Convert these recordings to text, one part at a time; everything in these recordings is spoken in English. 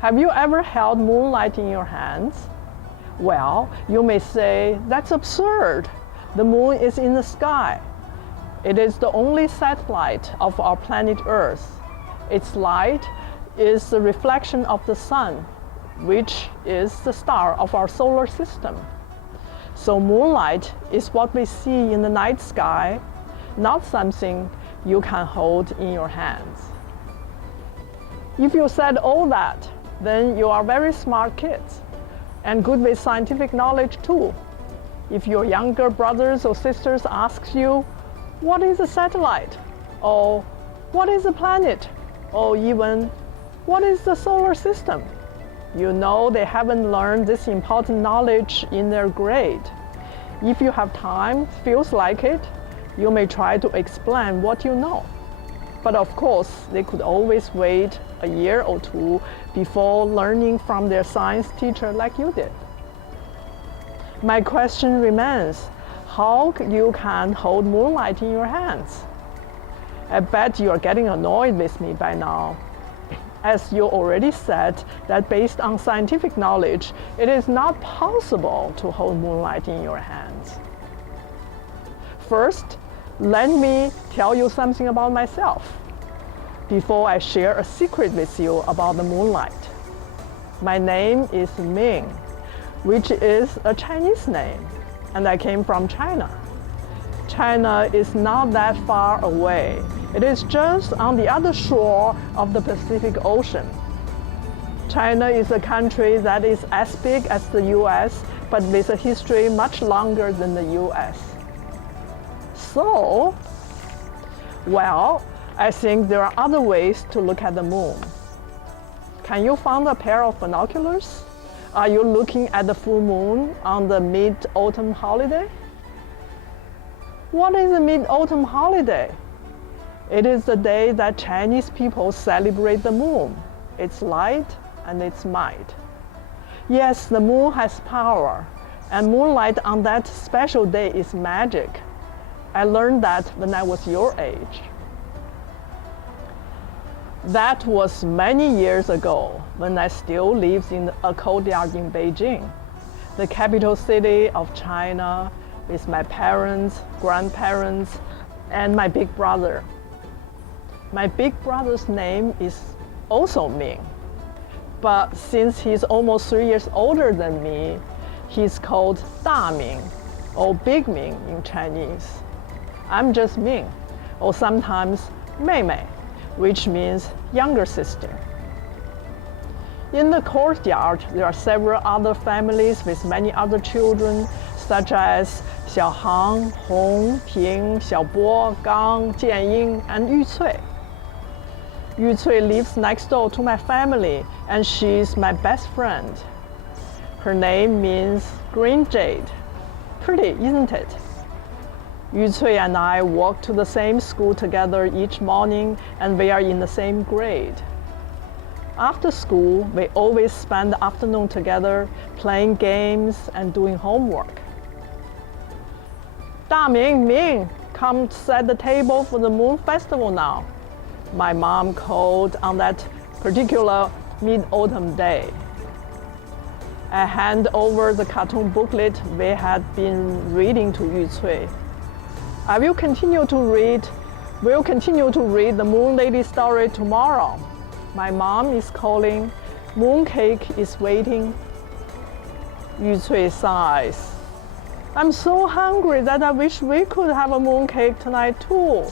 Have you ever held moonlight in your hands? Well, you may say, that's absurd. The moon is in the sky. It is the only satellite of our planet Earth. Its light is the reflection of the sun, which is the star of our solar system. So moonlight is what we see in the night sky, not something you can hold in your hands. If you said all that, then you are very smart kids and good with scientific knowledge too. If your younger brothers or sisters ask you, what is a satellite? Or what is a planet? Or even, what is the solar system? You know they haven't learned this important knowledge in their grade. If you have time, feels like it, you may try to explain what you know. But of course, they could always wait a year or two before learning from their science teacher like you did. My question remains, how you can hold moonlight in your hands? I bet you are getting annoyed with me by now. As you already said that based on scientific knowledge, it is not possible to hold moonlight in your hands. First, let me tell you something about myself before I share a secret with you about the moonlight. My name is Ming, which is a Chinese name, and I came from China. China is not that far away. It is just on the other shore of the Pacific Ocean. China is a country that is as big as the US, but with a history much longer than the US. So, well, I think there are other ways to look at the moon. Can you find a pair of binoculars? Are you looking at the full moon on the Mid-Autumn holiday? What is a Mid-Autumn holiday? It is the day that Chinese people celebrate the moon, its light and its might. Yes, the moon has power, and moonlight on that special day is magic. I learned that when I was your age. That was many years ago when I still lived in a courtyard in Beijing, the capital city of China, with my parents, grandparents, and my big brother. My big brother's name is also Ming, but since he's almost 3 years older than me, he's called Da Ming, or Big Ming in Chinese. I'm just Ming, or sometimes Mei Mei, which means younger sister. In the courtyard, there are several other families with many other children, such as Xiaohang, Hong, Ting, Xiaobo, Gang, Jianying, and Yucui. Yucui lives next door to my family, and she's my best friend. Her name means green jade. Pretty, isn't it? Yucui and I walk to the same school together each morning, and we are in the same grade. After school, we always spend the afternoon together playing games and doing homework. Da Ming, Ming, come set the table for the Moon Festival now, my mom called on that particular Mid-Autumn day. I hand over the cartoon booklet we had been reading to Yucui. I will continue to read the Moon Lady story tomorrow. My mom is calling. Mooncake is waiting. Yucui sighs. I'm so hungry that I wish we could have a mooncake tonight too.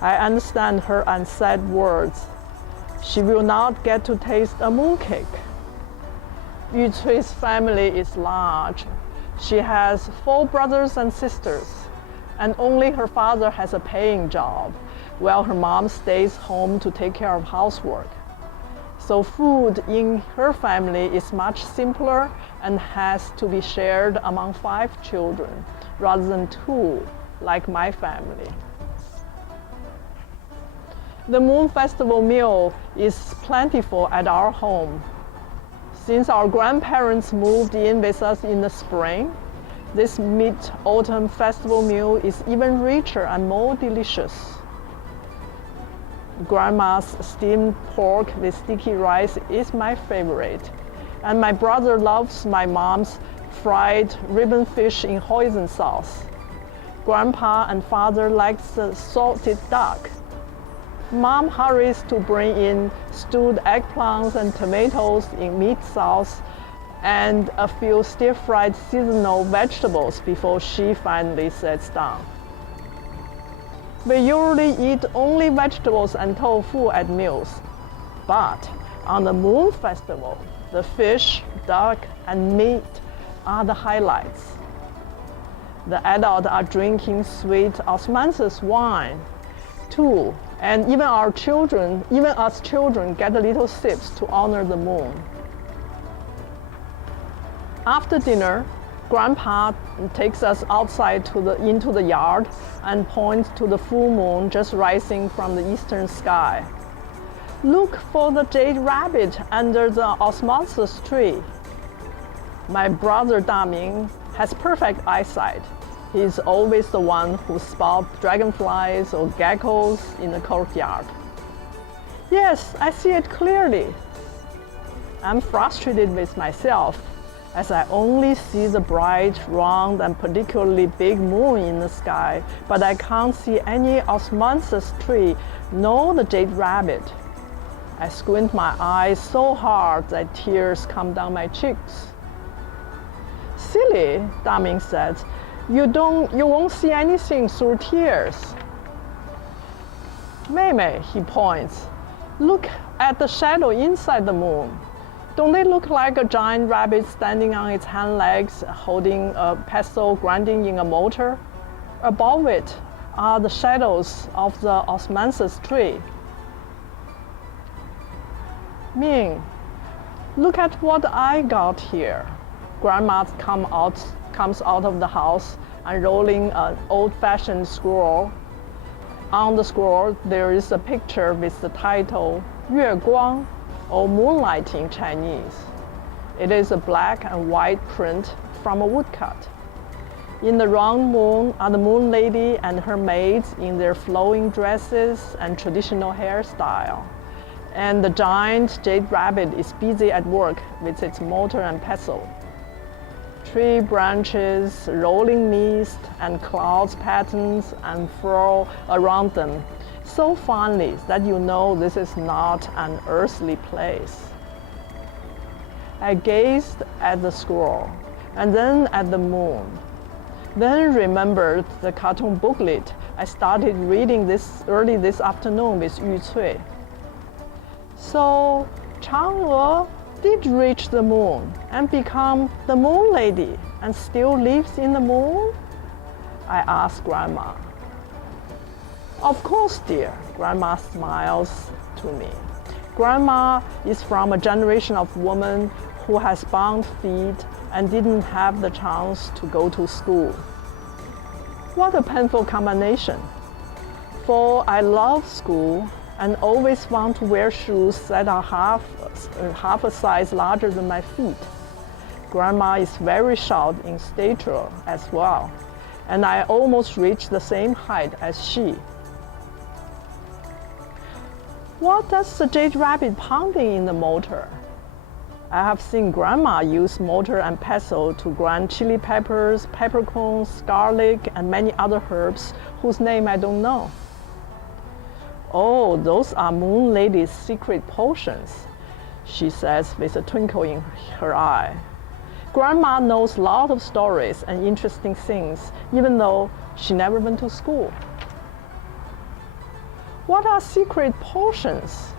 I understand her unsaid words. She will not get to taste a mooncake. Yucui's family is large. She has 4 brothers and sisters, and only her father has a paying job, while her mom stays home to take care of housework. So food in her family is much simpler and has to be shared among 5 children, rather than 2, like my family. The Moon Festival meal is plentiful at our home. Since our grandparents moved in with us in the spring, this Mid-Autumn Festival meal is even richer and more delicious. Grandma's steamed pork with sticky rice is my favorite. And my brother loves my mom's fried ribbon fish in hoisin sauce. Grandpa and father like the salted duck. Mom hurries to bring in stewed eggplants and tomatoes in meat sauce and a few stir-fried seasonal vegetables before she finally sits down. We usually eat only vegetables and tofu at meals, but on the Moon Festival, the fish, duck, and meat are the highlights. The adults are drinking sweet osmanthus wine, too, and even us children get little sips to honor the moon. After dinner, Grandpa takes us outside into the yard and points to the full moon just rising from the eastern sky. Look for the Jade Rabbit under the osmanthus tree. My brother Daming has perfect eyesight. He's always the one who spots dragonflies or geckos in the courtyard. Yes, I see it clearly. I'm frustrated with myself as I only see the bright, round, and particularly big moon in the sky, but I can't see any osmanthus tree nor the Jade Rabbit. I squint my eyes so hard that tears come down my cheeks. Silly, Daming said. You won't see anything through tears. Mei, he points. Look at the shadow inside the moon. Don't they look like a giant rabbit standing on its hind legs, holding a pestle grinding in a mortar? Above it are the shadows of the osmanthus tree. Ming, look at what I got here. Grandma comes out of the house, unrolling an old-fashioned scroll. On the scroll, there is a picture with the title 月光, or Moonlight in Chinese. It is a black and white print from a woodcut. In the round moon are the Moon Lady and her maids in their flowing dresses and traditional hairstyle. And the giant Jade Rabbit is busy at work with its mortar and pestle. Tree branches, rolling mist, and clouds patterns unfurl around them so finely that you know this is not an earthly place. I gazed at the scroll and then at the moon. Then remembered the cartoon booklet I started reading early this afternoon with Yu Cui. So Zhang Er did reach the moon and become the Moon Lady and still lives in the moon? I asked Grandma. Of course, dear, Grandma smiles to me. Grandma is from a generation of women who has bound feet and didn't have the chance to go to school. What a painful combination. For I love school and always want to wear shoes that are half a size larger than my feet. Grandma is very short in stature as well, and I almost reach the same height as she. What does the Jade Rabbit pounding in the mortar? I have seen Grandma use mortar and pestle to grind chili peppers, peppercorns, garlic, and many other herbs whose name I don't know. Oh, those are Moon Lady's secret potions, she says with a twinkle in her eye. Grandma knows a lot of stories and interesting things, even though she never went to school. What are secret potions?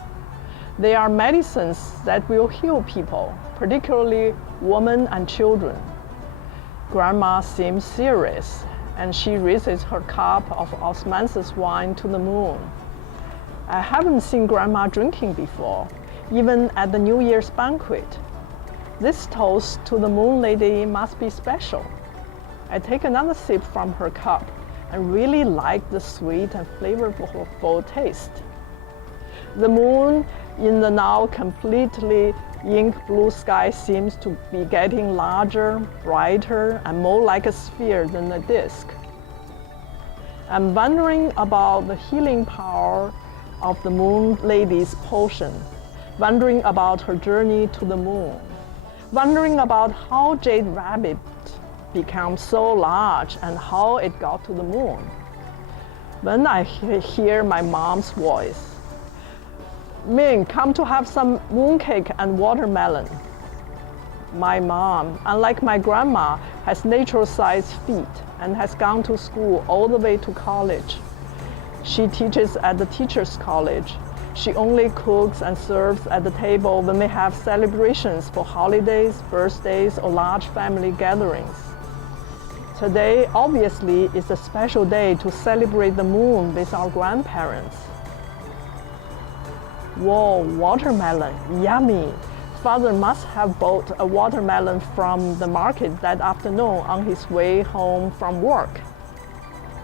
They are medicines that will heal people, particularly women and children. Grandma seems serious, and she raises her cup of osmanthus wine to the moon. I haven't seen Grandma drinking before, even at the New Year's banquet. This toast to the Moon Lady must be special. I take another sip from her cup and really like the sweet and flavorful taste. The moon in the now completely ink blue sky seems to be getting larger, brighter, and more like a sphere than a disk. I'm wondering about the healing power of the Moon Lady's potion, wondering about her journey to the moon, wondering about how Jade Rabbit became so large and how it got to the moon. When I hear my mom's voice, "Ming, come to have some mooncake and watermelon." My mom, unlike my grandma, has natural-sized feet and has gone to school all the way to college. She teaches at the Teachers College. She only cooks and serves at the table when we have celebrations for holidays, birthdays, or large family gatherings. Today, obviously, is a special day to celebrate the moon with our grandparents. Whoa, watermelon, yummy. Father must have bought a watermelon from the market that afternoon on his way home from work.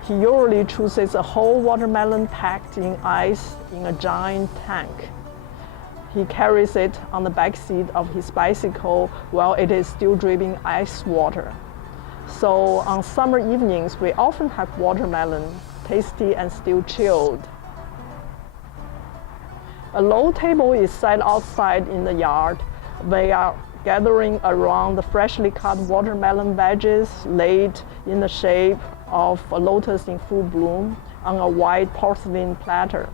He usually chooses a whole watermelon packed in ice in a giant tank. He carries it on the back seat of his bicycle while it is still dripping ice water. So on summer evenings, we often have watermelon, tasty and still chilled. A low table is set outside in the yard. We are gathering around the freshly cut watermelon wedges laid in the shape of a lotus in full bloom on a white porcelain platter,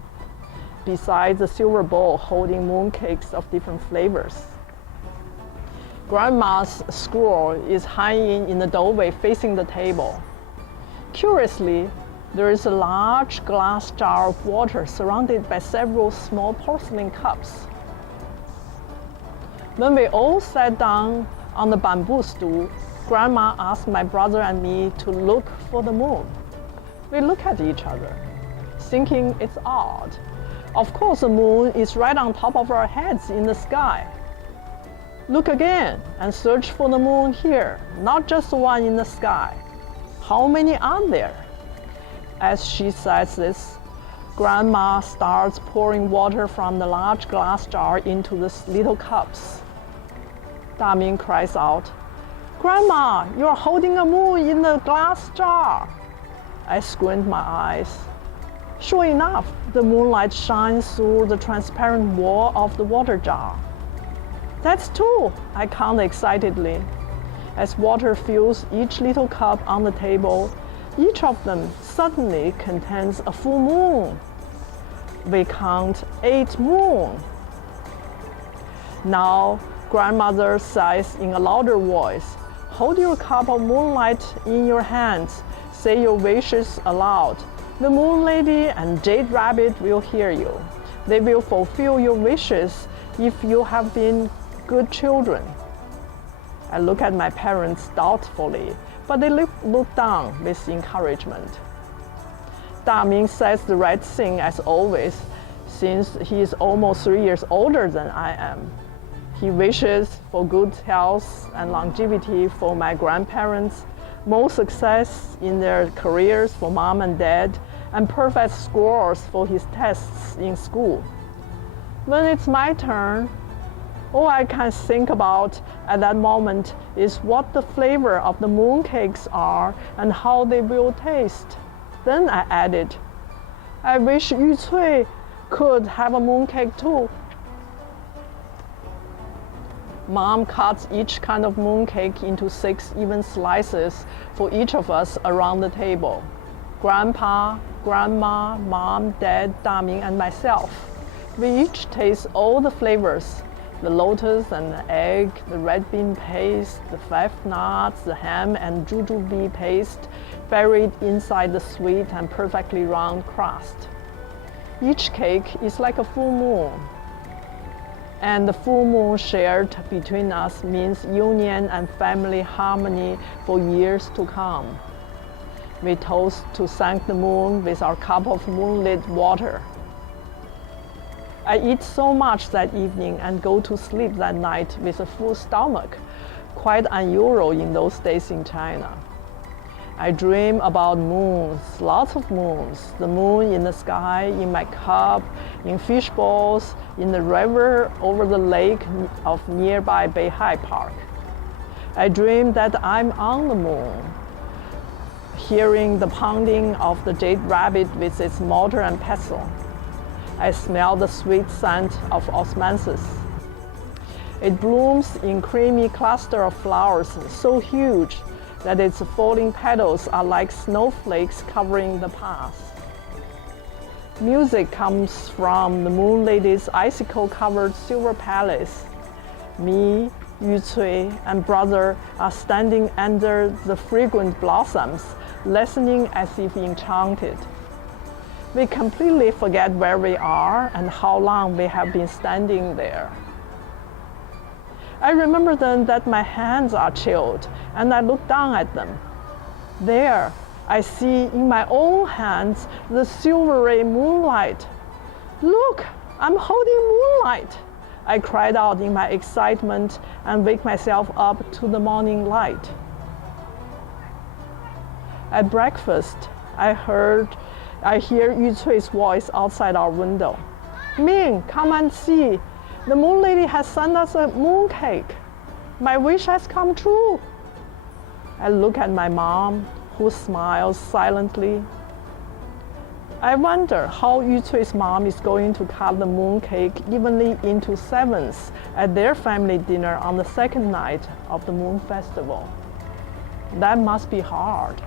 besides a silver bowl holding mooncakes of different flavors. Grandma's squirrel is hanging in the doorway facing the table. Curiously, there is a large glass jar of water surrounded by several small porcelain cups. When we all sat down on the bamboo stool, Grandma asked my brother and me to look for the moon. We look at each other, thinking it's odd. Of course, the moon is right on top of our heads in the sky. Look again and search for the moon here, not just one in the sky. How many are there? As she says this, Grandma starts pouring water from the large glass jar into the little cups. Daming cries out, "Grandma, you're holding a moon in the glass jar." I squint my eyes. Sure enough, the moonlight shines through the transparent wall of the water jar. "That's two," I count excitedly. As water fills each little cup on the table, each of them suddenly contains a full moon. We count 8 moons. Now, Grandmother says in a louder voice, "Hold your cup of moonlight in your hands. Say your wishes aloud. The Moon Lady and Jade Rabbit will hear you. They will fulfill your wishes if you have been good children." I look at my parents doubtfully, but they look down with encouragement. Daming says the right thing as always, since he is almost 3 years older than I am. He wishes for good health and longevity for my grandparents, more success in their careers for mom and dad, and perfect scores for his tests in school. When it's my turn, all I can think about at that moment is what the flavor of the mooncakes are and how they will taste. Then I added, "I wish Yu Cui could have a mooncake too." Mom cuts each kind of mooncake into 6 even slices for each of us around the table. Grandpa, Grandma, Mom, Dad, Daming, and myself. We each taste all the flavors: the lotus and the egg, the red bean paste, the 5 nuts, the ham and jujube paste buried inside the sweet and perfectly round crust. Each cake is like a full moon. And the full moon shared between us means union and family harmony for years to come. We toast to thank the moon with our cup of moonlit water. I eat so much that evening and go to sleep that night with a full stomach, quite unusual in those days in China. I dream about moons, lots of moons, the moon in the sky, in my cup, in fish bowls, in the river over the lake of nearby Beihai Park. I dream that I'm on the moon, hearing the pounding of the Jade Rabbit with its mortar and pestle. I smell the sweet scent of osmanthus. It blooms in creamy cluster of flowers so huge that its falling petals are like snowflakes covering the path. Music comes from the Moon Lady's icicle-covered silver palace. Me, Yu Cui, and brother are standing under the fragrant blossoms, listening as if enchanted. We completely forget where we are and how long we have been standing there. I remember then that my hands are chilled, and I look down at them. There, I see in my own hands the silvery moonlight. Look, I'm holding moonlight, I cried out in my excitement and wake myself up to the morning light. At breakfast, I hear Yu Cui's voice outside our window. Ming, come and see. The Moon Lady has sent us a moon cake. My wish has come true. I look at my mom, who smiles silently. I wonder how Yu Cui's mom is going to cut the moon cake evenly into sevenths at their family dinner on the second night of the Moon Festival. That must be hard.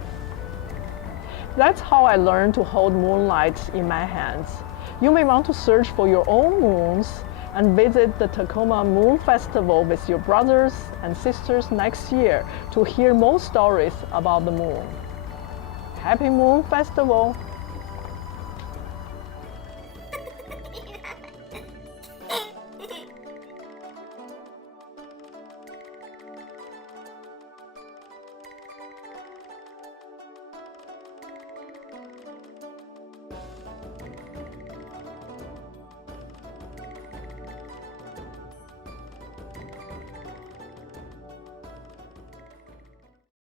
That's how I learned to hold moonlight in my hands. You may want to search for your own moons and visit the Tacoma Moon Festival with your brothers and sisters next year to hear more stories about the moon. Happy Moon Festival!